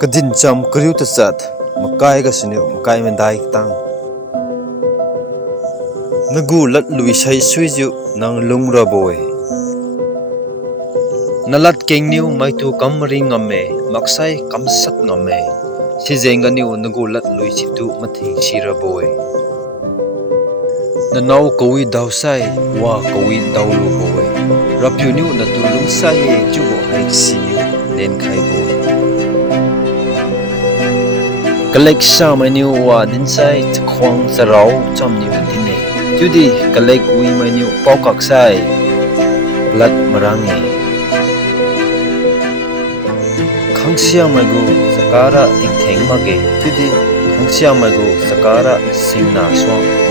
กระดินจำกริ้วตะจัดมาไกลก็สนิวมาไกลมันได้ตังนกูลัดลุยใช้สุยจุนางลุงระบอยนลัดเก่งนิวไม่ถูกกำริงงำเมมักใส่กำสักงำเมสิเจงกันนิวนกูลัดลุยชิตุมาทิ้งชีระบอยนนาวกวีดาวใส่ว่ากวีดาวลูบอยรับอยู่นิวนตุลุงใส่จูบให้สินิวเล่นไข่บอยกเล็กสามไม่นิวว่าดินใส่จะควงจะเราจำนิวดินเน่จุดีกเล็กวีไม่นิวปอกักใส่ลัดมรังเงขังเสียไม่กูสการะติงเทงมาเกจุดีขังเสียไม่กูสการะสิงนาสวง